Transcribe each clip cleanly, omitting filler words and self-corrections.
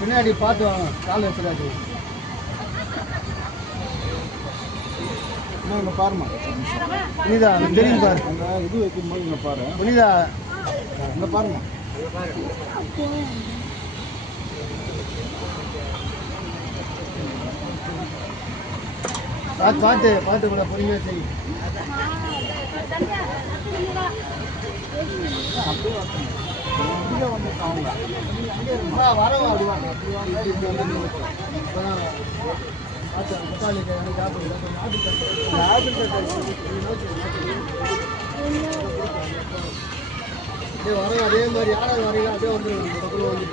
பின்னாடி பார்த்து வாங்க, கால் வச்சுடாது. இங்கே பாருமா புனிதா, தெரியும் பாரு. அந்த இது வைக்கும்போது இங்கே பாரு புனிதா, இங்கே பாருமா. பார்த்து பார்த்து கூட பொறுமையாக செய்யும். அப்படியே வந்து அவங்க வரவா அப்படிவாங்க. வர அதே மாதிரி யாராவது வரையில அப்படியே வந்துடுவாங்க.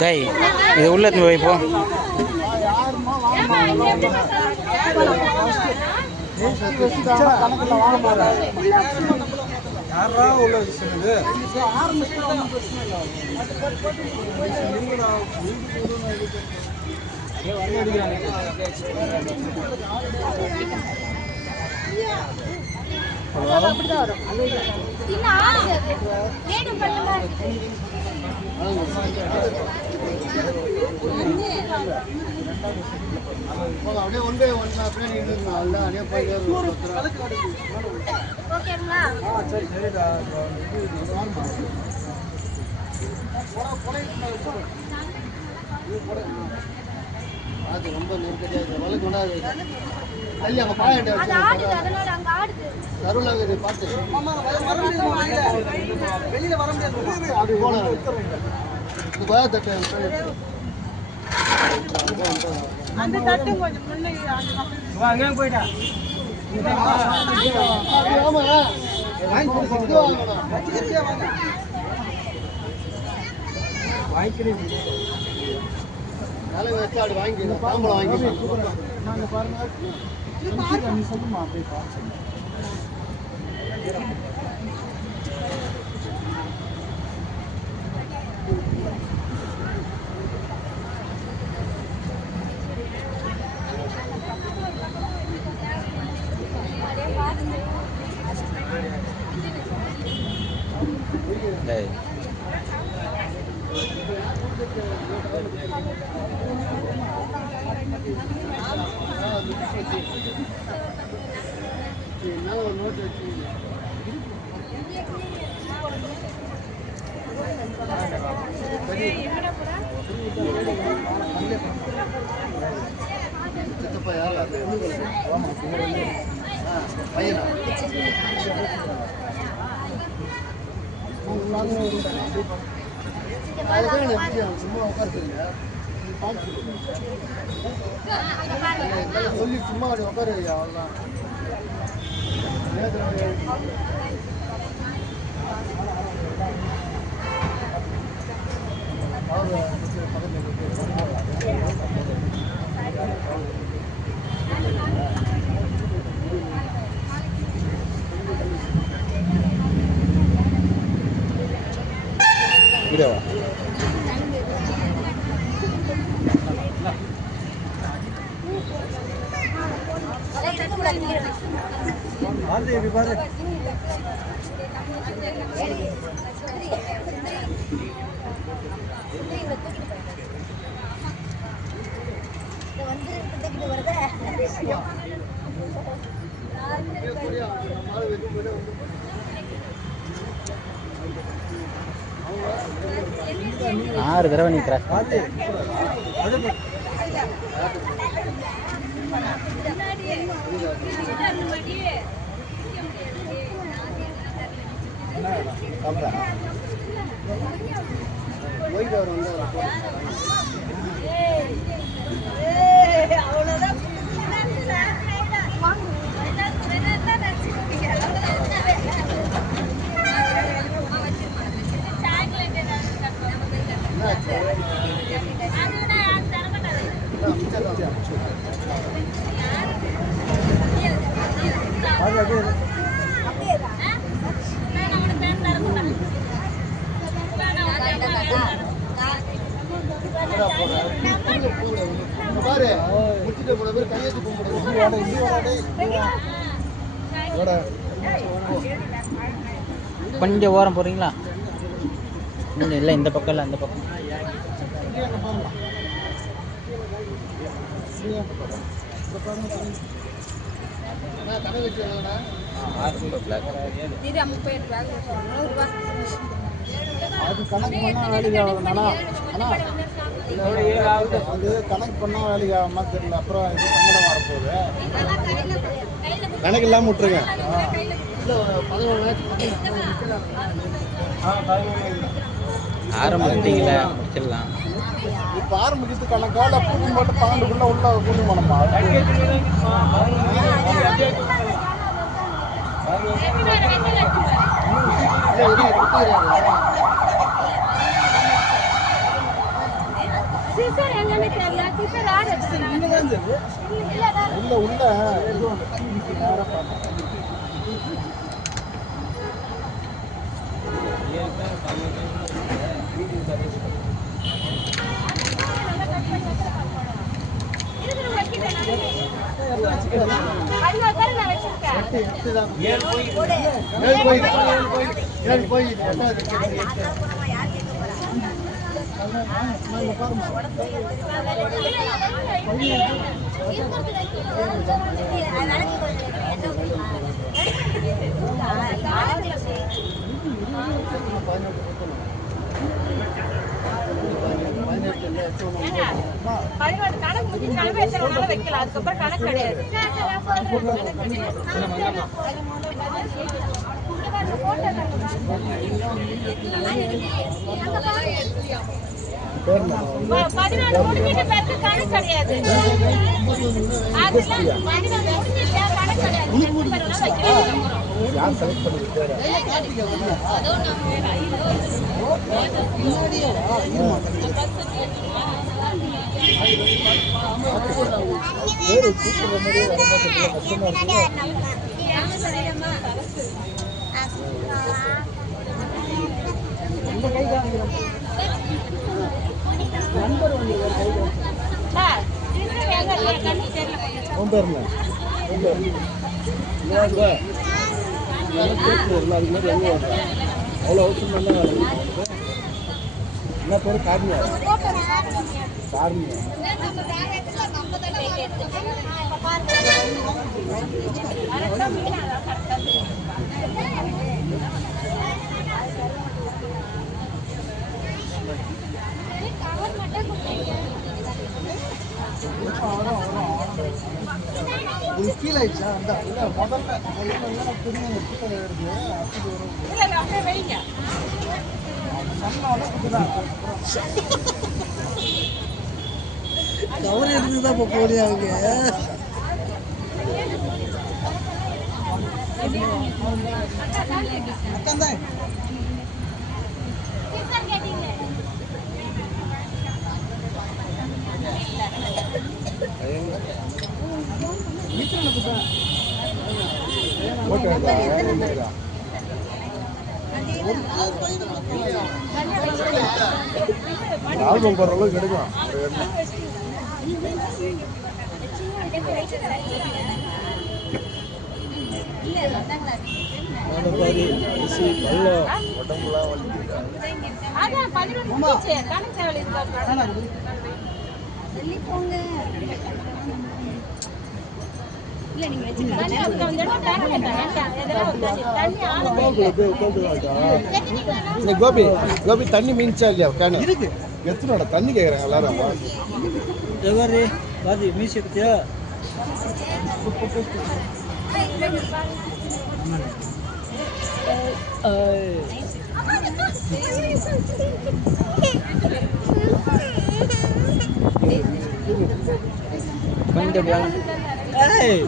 டேய் இது உள்ள வைப்போம். யாரா உள்ள சொன்னது அப்படியே ஒன்றே ஒன்றா அப்படியே அப்படியே சரி சரிடா. அது ரொம்ப நெருக்கடியாக வழக்கு கொண்டாது. தள்ளி அங்கே பாயிண்ட் கருளாக பார்த்து வெளியில வர முடியாது. அது போல அந்த தட்டு கொஞ்சம் முன்னே அங்கே போயிட்டா. வாங்கிக்கிறேன் வாங்கி தாம்பளம் வாங்கி பாருங்க. சொல்லுமா அப்படியே பார்த்து சும்மா உட்காருங்க. சொல்லி சும்மா அப்படி உட்காரு. அவ்வளோதான். வீடியோவா பாரு எப்படி பாரு. ஆறு தடவை நீ கிராஸ் பார்த்து ஒயிட் அவர் வந்து பாரு முடிச்சுட்டு போன பேர் கையெழுத்து கொஞ்சம் ஓரம் போகிறீங்களா? இல்லை இந்த பக்கம் இல்லை அந்த பக்கம். கடை வச்சுருக்காங்கண்ணா அது கணக்கு பண்ணால் வேலைக்கு ஆகுதுண்ணா. ஆனால் அது கணக்கு பண்ணால் வேலைக்கு ஆகாம தெரியல. அப்புறம் இது சங்கடம் வரப்போகுது. கணக்கு இல்லாமல் விட்டுருங்க. ஆரம்பிச்சிட்டீங்களா? முடிச்சிடலாம். இப்போ ஆரம்பிக்கிறது கணக்கால பூஜை போட்டு 12க்குள்ள உள்ள பூஜை பண்ணமா? உள்ள வைக்கலாம். அதுக்கப்புறம் கணக்கு கிடையாது. அவ்வளோ அவசரம் என்ன பேர் கார்மியா கார்மியா இது ஃபீல் ஆயிடுச்சா? அந்த இல்லை முதல்ல பெரிய கூட்டம் இருக்கு. அப்படியே வைங்க கவர் எடுத்து தான் இப்போ போலியா அவங்க ஆல்பம் போடுற அளவுக்கு கிடைக்கும். கோபி கோபி தண்ணி மீன்ச்சா இல்லையா? கேன இருக்கு எத்தனோட தண்ணி கேட்குறாங்க எல்லாரும். எவரு பாதி மீசி பத்தியா கொஞ்சம் அப்படியே ஏய்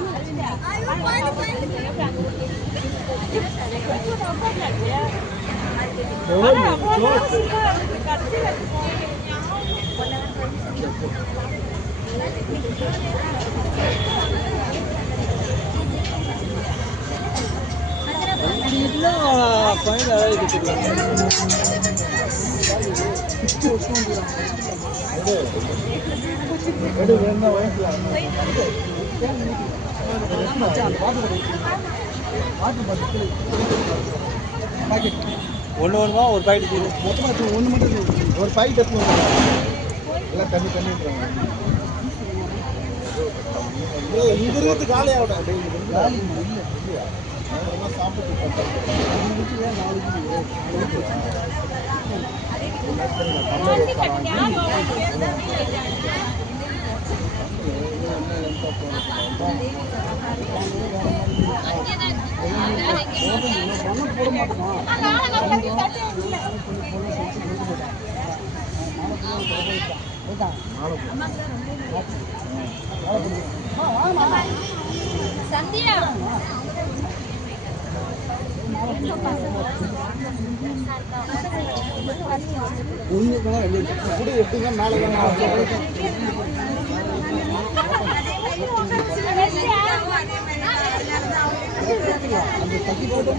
ஒன்று ஒன்றுமா ஒரு பாக்கெட் மொத்தமாக ஒன்று மட்டும் ஒரு பாக்கெட் எடுத்து எல்லாம் தண்ணி தண்ணின்றாங்க. இங்க இருக்கிறது காலி ஆகட்டா இல்லையா சாப்பிட்டு சந்தியா ஒன்று கூட எப்படிங்க மேலே அந்த தட்டி போட்டு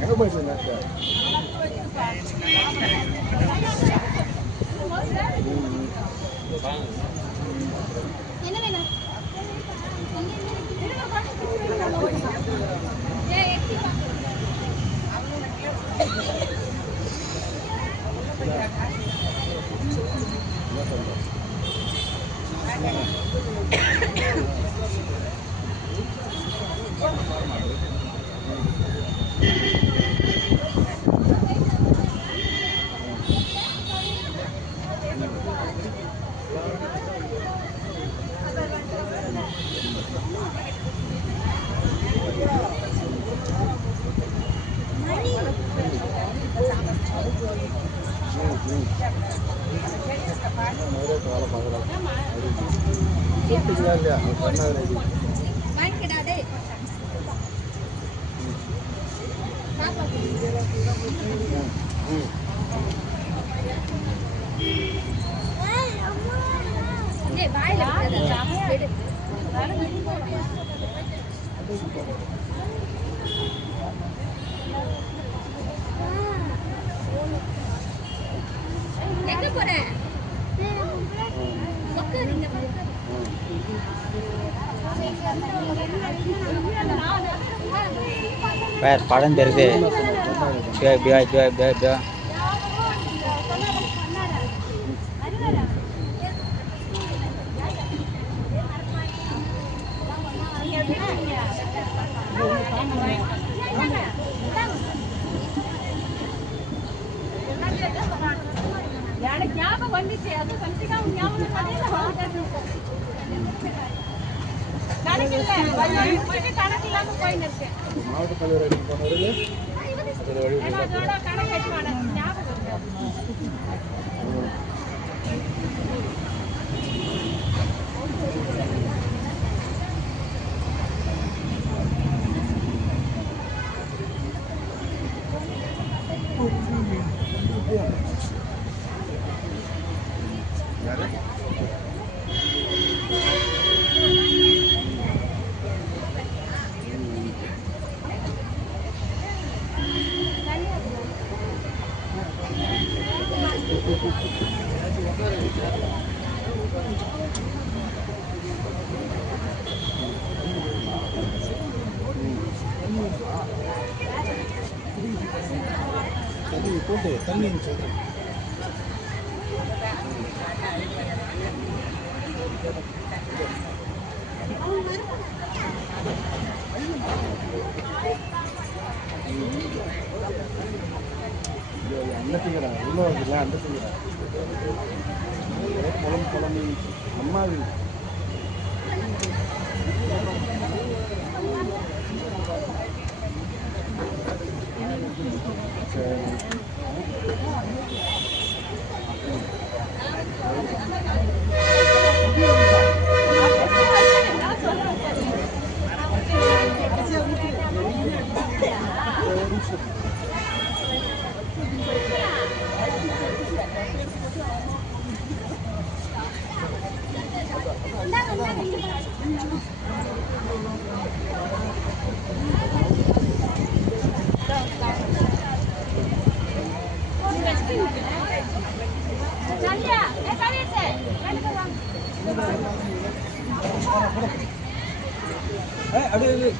எங்கே போயிட்டு என்ன வேணும் வாங்கிக்கிடாதே வாயில எங்க போற வேறு படம் தெரியுது. எனக்கு ஞாபகம் வந்துச்சு. அது சந்திகா ஞாபகம் கணக்கு இல்லாம போயின்னு இருக்கு. மாவட்ட தலைவர் அடிக்க போனவர்கள் கணக்கு வச்சு ஞாபகம் இருக்கு. இருக்கு தண்ணின்னு சொல்கிறேன். அந்த தீங்கடா உள்ள வருதுல்ல, அந்த தீங்கடா குழம்பு அம்மா அப்படியே அப்படியே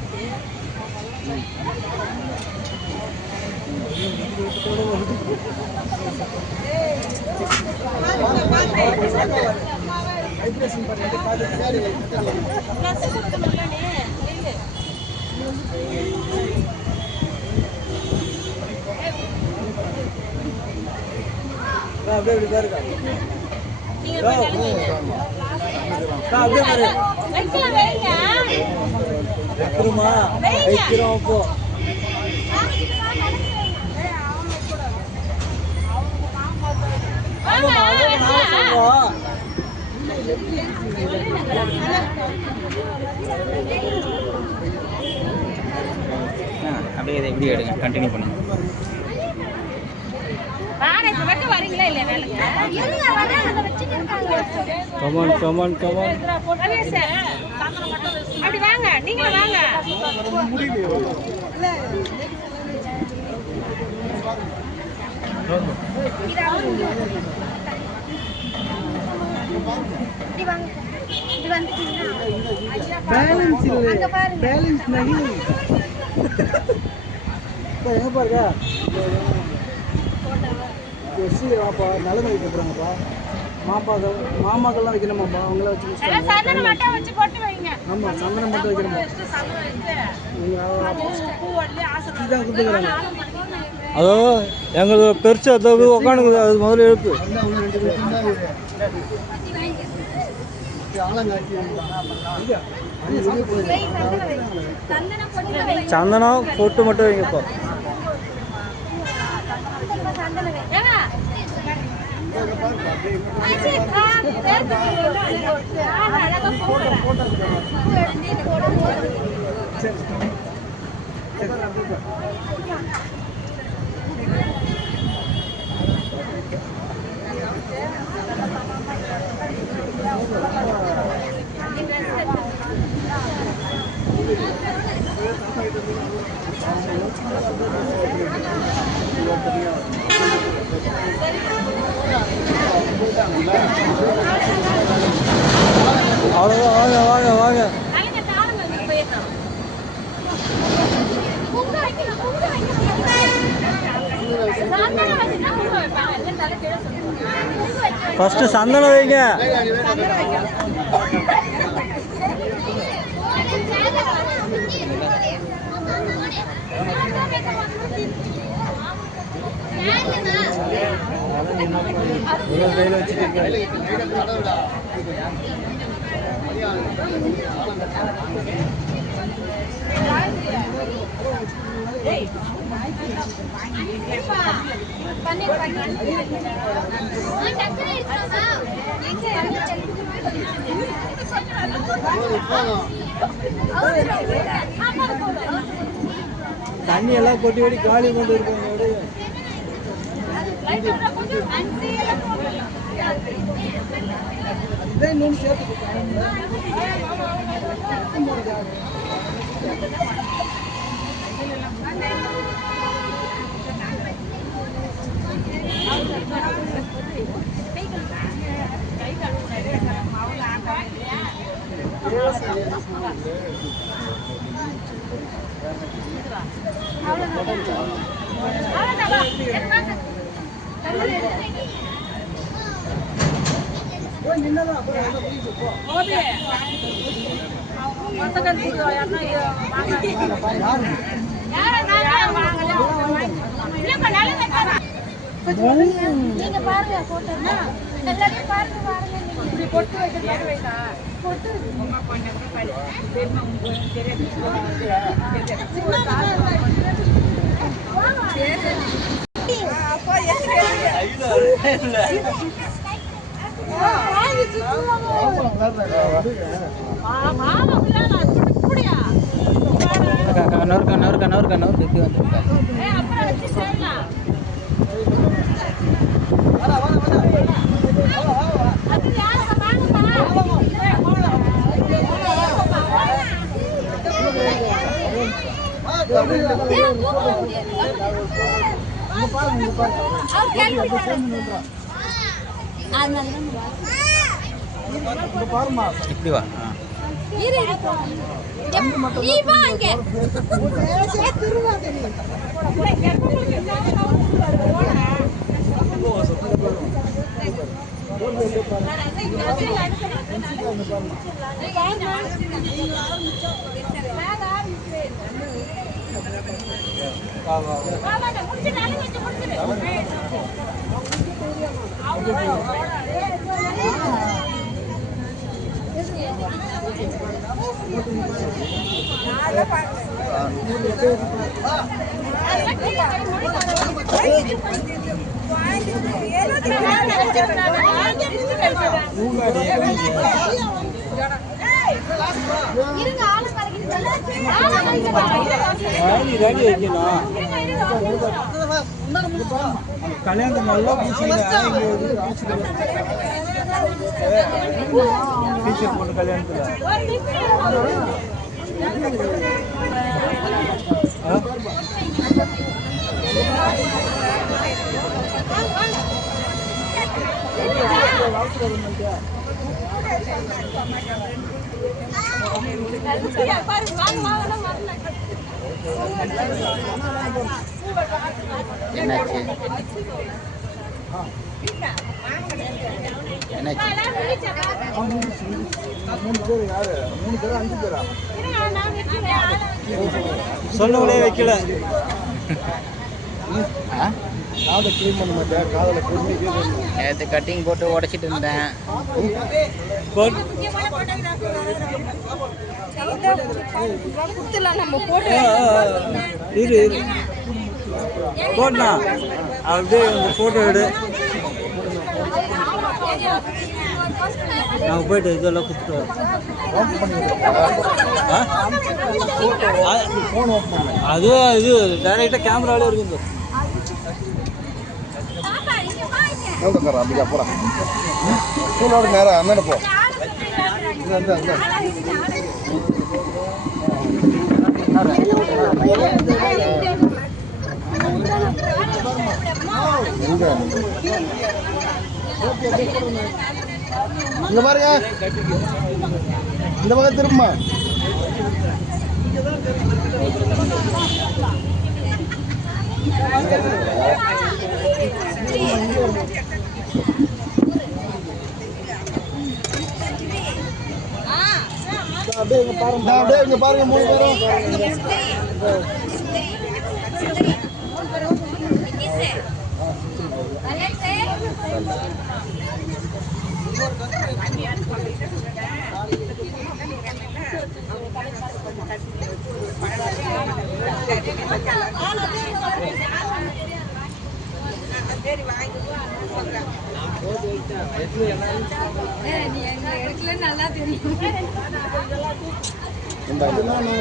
பாருங்க. அப்படியே பாரு வைக்கிறோமா வைக்கிறோம். அப்போ அப்படியே இதை இப்படி எடுங்க, கண்டினியூ பண்ணுங்க. Come on come on come on. அப்படி வாங்க, நீங்க வாங்க. பேலன்ஸ் இல்லை, பேலன்ஸ் நகி எங்க பாருங்க. சீக்கிரமாப்பா நிலைமை வைக்க போகிறாங்கப்பா. மாமாக்கள்லாம் வைக்கணுமாப்பா, அவங்கள வச்சு சந்தனம் மட்டும் வச்சு போட்டு வைங்க. ஆமாம் சந்தனம் மட்டும் வைக்கணுமா? இதான் கொடுத்துக்கிறாங்க. அதோ எங்களுக்கு பெருசு அதோ உட்காந்துக்குது, அது முதல்ல எழுப்பு. சந்தனம் பொட்டு மட்டும் வைங்கப்பா. அவ்வளோதான், வாங்க வாங்க வாங்க. ஃபர்ஸ்ட் சந்தனம் வைங்க. தண்ணி எல்லாம் கொட்டி வெடி காலி கொண்டு இருக்காங்க. இன்னொன்று சேர்த்து நீங்க பாருங்க போட்டோ எல்லாரும் பாருங்க இப்படி பொட்டு வைக்க பொட்டு நூறு இப்படி வந்துருக்கா இப்படி வா கல்யாணம் நல்லா போட்டு கல்யாணத்துல என்னாச்சு சொன்னவனே வைக்கல காதை க்ளீன் பண்ண மாட்டேன் காதில் குடிக்க நேற்று கட்டிங் போட்டு உடச்சிட்டு இருந்தேன் இரு போடா அப்படியே இந்த ஃபோட்டோ எடு நாங்கள் போயிட்டு இதெல்லாம் கொடுத்துட்டு அது இது டைரெக்டாக கேமராவிலே இருக்குது அப்படியா போடா ஸ்கூலோட நேரம் அண்ணன் போ இந்த பாருங்க இந்த பக்கம் திரும்ப அப்படியே இங்க பாருங்க மூணு பேரும் நல்லா தெரியும்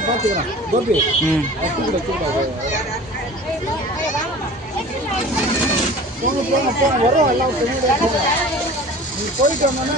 பாத்துக்கிறேன் கோபி போங்க வரும் எல்லாம் போயிட்டு வந்தோன்னா